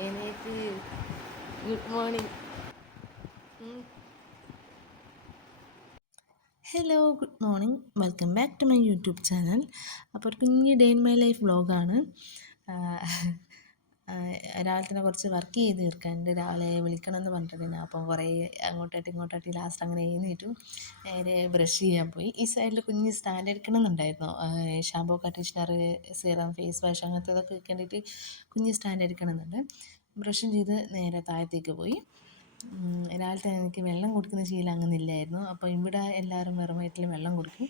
എഴുന്നേറ്റ്. Good morning. Hello, good morning. Welcome back to my YouTube channel. അപ്പോൾ ഒരു കുഞ്ഞ് ഡേ ഇൻ മൈ ലൈഫ് വ്ളോഗാണ്. രാവിലെ തന്നെ കുറച്ച് വർക്ക് ചെയ്ത് തീർക്കാനുണ്ട്. രാവിലെ വിളിക്കണമെന്ന് പറഞ്ഞിട്ടുണ്ടായിരുന്നു. അപ്പം കുറേ അങ്ങോട്ടായിട്ട് ഇങ്ങോട്ടായിട്ട് ലാസ്റ്റ് അങ്ങനെ എഴുന്നേറ്റു. നേരെ ബ്രഷ് ചെയ്യാൻ പോയി. ഈ സൈഡിൽ കുഞ്ഞ് സ്റ്റാൻഡ് എടുക്കണമെന്നുണ്ടായിരുന്നു. Shampoo, conditioner, serum, face wash അങ്ങനത്തെ വെക്കേണ്ടിയിട്ട് കുഞ്ഞ് സ്റ്റാൻഡ് എടുക്കണമെന്നുണ്ട്. ബ്രഷും ചെയ്ത് നേരെ താഴത്തേക്ക് പോയി. രാവിലെ തന്നെ എനിക്ക് വെള്ളം കുടിക്കുന്ന ശീലം അങ്ങനെ ഇല്ലായിരുന്നു. അപ്പോൾ ഇവിടെ എല്ലാവരും വെറും വയറ്റിൽ വെള്ളം കുടിക്കും.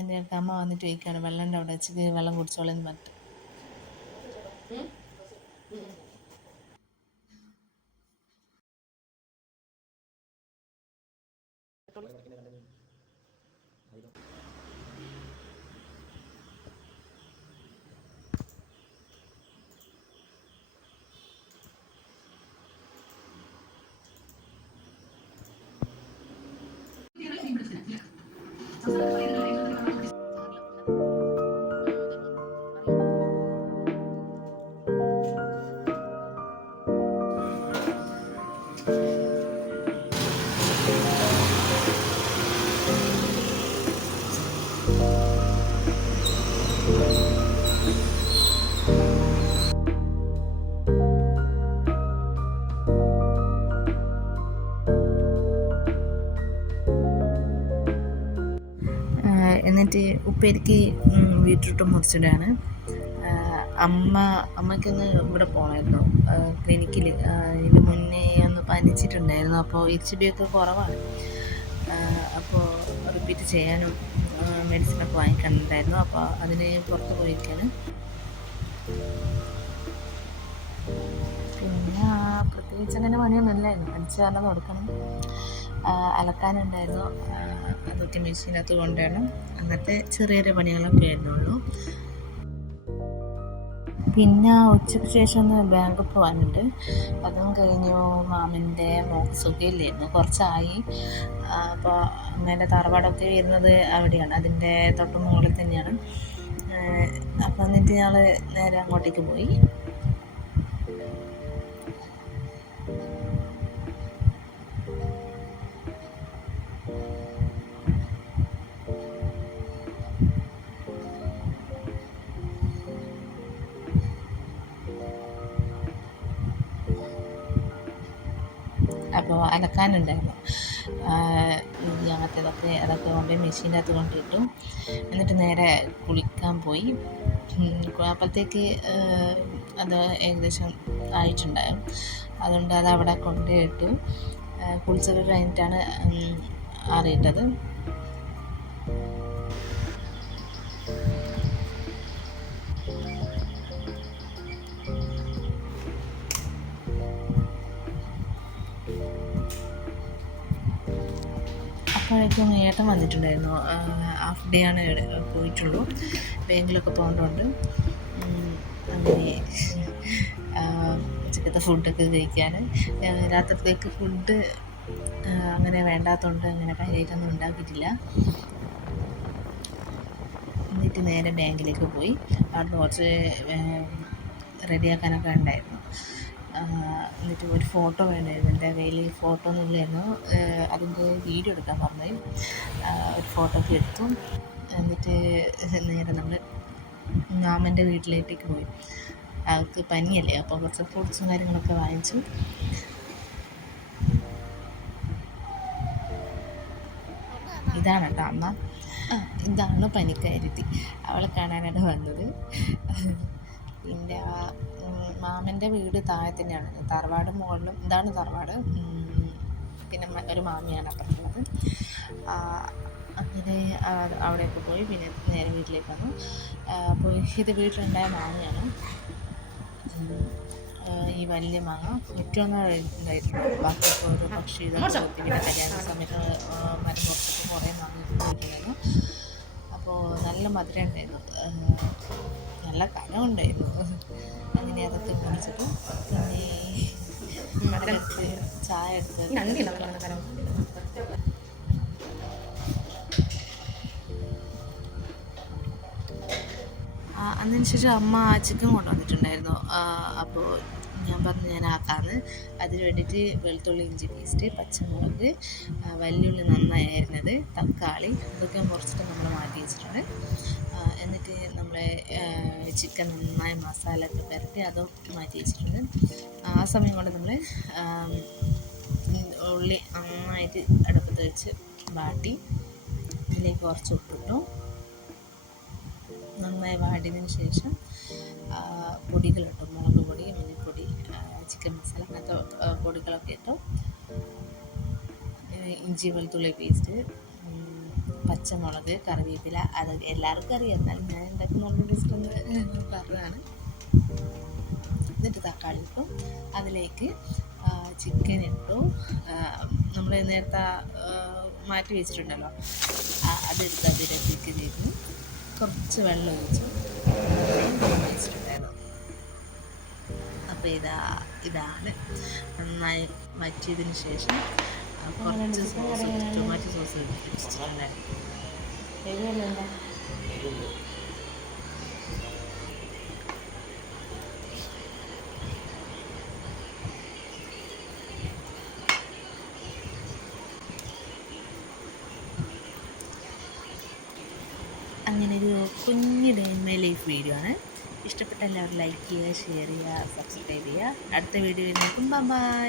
എൻ്റെ അമ്മ വന്നിട്ട് ചോദിക്കുകയാണ്, വെള്ളത്തിൻ്റെ അവിടെ വെച്ചിട്ട് വെള്ളം കുടിച്ചോളെന്ന് പറഞ്ഞിട്ട്. എന്നിട്ട് ഉപ്പേരിക്ക് ബീറ്റ്റൂട്ട് മുറിച്ചിടുകയാണ്. അമ്മയ്ക്കൊന്ന് ഇവിടെ പോകണമായിരുന്നു, ക്ലിനിക്കിൽ. ഇതിന് മുന്നേ ഒന്ന് പനിച്ചിട്ടുണ്ടായിരുന്നു. അപ്പോൾ HB ഒക്കെ കുറവാണ്. അപ്പോൾ റിപ്പീറ്റ് ചെയ്യാനും മെഡിസിനൊക്കെ വാങ്ങിക്കണ്ടായിരുന്നു. അപ്പോൾ അതിന് പുറത്ത് പോയിരിക്കാണ്. പിന്നെ പ്രത്യേകിച്ച് അങ്ങനെ പണിയൊന്നുമില്ലായിരുന്നു. പനിച്ച് കാരണം കൊടുക്കണം. അലക്കാനുണ്ടായിരുന്നു, അതൊക്കെ മെഷീനകത്ത് കൊണ്ടുവരണം. അങ്ങനത്തെ ചെറിയ ചെറിയ പണികളൊക്കെ ആയിരുന്നുള്ളൂ. പിന്നെ ഉച്ചയ്ക്ക് ശേഷം ഒന്ന് ബാങ്ക് പോകാനുണ്ട്. അതും കഴിഞ്ഞു. മാമൻ്റെ മോൾക്ക് സുഖമില്ലായിരുന്നു, കുറച്ചായി. അപ്പോൾ അമ്മേൻ്റെ തറവാടൊക്കെ വരുന്നത് അവിടെയാണ്, അതിൻ്റെ തൊട്ട് മുകളിൽ തന്നെയാണ്. അപ്പോൾ എന്നിട്ട് ഞങ്ങൾ നേരെ അങ്ങോട്ടേക്ക് പോയി. അപ്പോൾ അലക്കാനുണ്ടായിരുന്നു. അതൊക്കെ കൊണ്ട് മെഷീൻ്റെ അകത്ത് കൊണ്ടിട്ടു. എന്നിട്ട് നേരെ കുളിക്കാൻ പോയി. അപ്പോഴത്തേക്ക് അത് ഏകദേശം ആയിട്ടുണ്ടാകും. അതുകൊണ്ട് അത് അവിടെ കൊണ്ടിട്ടു. കുളിച്ചൊക്കെ കഴിഞ്ഞിട്ടാണ് ആറിയിട്ടത്. അപ്പോഴേക്കും ഏട്ടൻ വന്നിട്ടുണ്ടായിരുന്നു. ഹാഫ് ഡേ ആണ് പോയിട്ടുള്ളൂ. ബാങ്കിലൊക്കെ പോകേണ്ടതുകൊണ്ട് അങ്ങനെ ഉച്ചക്കത്തെ ഫുഡൊക്കെ കഴിക്കാൻ. രാത്രിത്തേക്ക് ഫുഡ് അങ്ങനെ വേണ്ടാത്തതുകൊണ്ട് അങ്ങനെ കാര്യമായിട്ടൊന്നും ഉണ്ടാക്കിയിട്ടില്ല. എന്നിട്ട് നേരെ ബാങ്കിലേക്ക് പോയി. അവിടുന്ന് കുറച്ച് റെഡിയാക്കാനൊക്കെ ഉണ്ടായിരുന്നു. എന്നിട്ട് ഒരു ഫോട്ടോ വേണമായിരുന്നു. എൻ്റെ കയ്യിൽ ഫോട്ടോ ഒന്നും ഇല്ലായിരുന്നു. അതിൻ്റെ വീഡിയോ എടുക്കാൻ പറഞ്ഞു. ഒരു ഫോട്ടോ ഒക്കെ എടുത്തു. എന്നിട്ട് നേരെ നമ്മൾ മാമൻ്റെ വീട്ടിലേക്ക് പോയി. അവർക്ക് പനിയല്ലേ, അപ്പോൾ കുറച്ച് ഫ്രൂട്ട്സും കാര്യങ്ങളൊക്കെ വാങ്ങിച്ചു. ഇതാണ് കേട്ടോ അമ്മ. ഇതാണ് പനിക്കാരുത്തി. അവളെ കാണാനാണ് വന്നത്. പിന്നെ മാമൻ്റെ വീട് താഴെ തന്നെയാണ്, തറവാട് മുകളിലും. ഇതാണ് തറവാട്. പിന്നെ ഒരു മാമിയാണ് അപ്പുറത്തുള്ളത്. അങ്ങനെ അവിടെയൊക്കെ പോയി. പിന്നെ നേരെ വീട്ടിലേക്ക് വന്നു. അപ്പോൾ ഇത് വീട്ടിലുണ്ടായ മാങ്ങയാണ്. ഈ വലിയ മാങ്ങ ഏറ്റവും ഉണ്ടായിരുന്നു. ബാക്കിയൊക്കെ ഓരോ പക്ഷി പിന്നെ കല്യാണ സമയത്ത് മരം പുറത്തൊക്കെ കുറേ മാങ്ങ കഴിക്കുമായിരുന്നു. അപ്പോൾ നല്ല മധുരം ഉണ്ടായിരുന്നു, നല്ല കനം ഉണ്ടായിരുന്നു. അങ്ങനെ അതൊക്കെ കുടിച്ചിട്ട് പിന്നെ ചായ എടുത്ത് അതിന് ശേഷം അമ്മ ചിക്കൻ കൊണ്ടുവന്നിട്ടുണ്ടായിരുന്നു. അപ്പോൾ ഞാൻ പറഞ്ഞു ഞാൻ ആക്കാമെന്ന്. അതിന് വേണ്ടിയിട്ട് വെളുത്തുള്ളി ഇഞ്ചി പേസ്റ്റ്, പച്ചമുളക്, വല്യുള്ളി നന്നായി അരിഞ്ഞത്, തക്കാളി ഇതൊക്കെ മുറിച്ചിട്ട് നമ്മൾ മാറ്റി വെച്ചിട്ടുണ്ട്. എന്നിട്ട് നമ്മൾ ചിക്കൻ നന്നായി മസാല ഒക്കെ പുരട്ടി അതും മാറ്റി വെച്ചിട്ടുണ്ട്. ആ സമയം കൊണ്ട് നമ്മൾ ഉള്ളി നന്നായിട്ട് അടുപ്പത്ത് വെച്ച് വാട്ടി ഇതിലേക്ക് കുറച്ച് ഉപ്പിട്ടു. നന്നായി വാടിയതിന് ശേഷം പൊടികളിട്ടു. മുളക് പൊടി, മല്ലിപ്പൊടി, ചിക്കൻ മസാല അങ്ങനത്തെ പൊടികളൊക്കെ ഇട്ടു. ഇഞ്ചി വെളുത്തുള്ളി പേസ്റ്റ്, പച്ചമുളക്, കറിവേപ്പില, അത് എല്ലാവർക്കും അറിയാം, എന്നാലും ഞാൻ ഉണ്ടാക്കുന്ന ജസ്റ്റ് ഒന്ന് പറഞ്ഞതാണ്. എന്നിട്ട് തക്കാളി ഇട്ടു. അതിലേക്ക് ചിക്കൻ ഇട്ടു. നമ്മൾ നേരത്തെ മാറ്റി വെച്ചിട്ടുണ്ടല്ലോ, അതെടുത്ത് അതിലേക്ക് ചെയ്തു. കുറച്ച് വെള്ളം ഒഴിച്ചു വെച്ചിട്ടുണ്ടായിരുന്നു. അപ്പോൾ ഇതാണ് നന്നായി വറ്റിയതിന് ശേഷം കുറച്ച് സോസ്, ടൊമാറ്റോ സോസ് വെച്ചിട്ടുണ്ടായിരുന്നു. അങ്ങനെ ഒരു കുഞ്ഞ് day in my life video ആണ്. ഇഷ്ടപ്പെട്ട എല്ലാവരും ലൈക്ക് ചെയ്യുക, ഷെയർ ചെയ്യുക, സബ്സ്ക്രൈബ് ചെയ്യുക. അടുത്ത വീഡിയോയിൽ നോക്കും. ബൈ.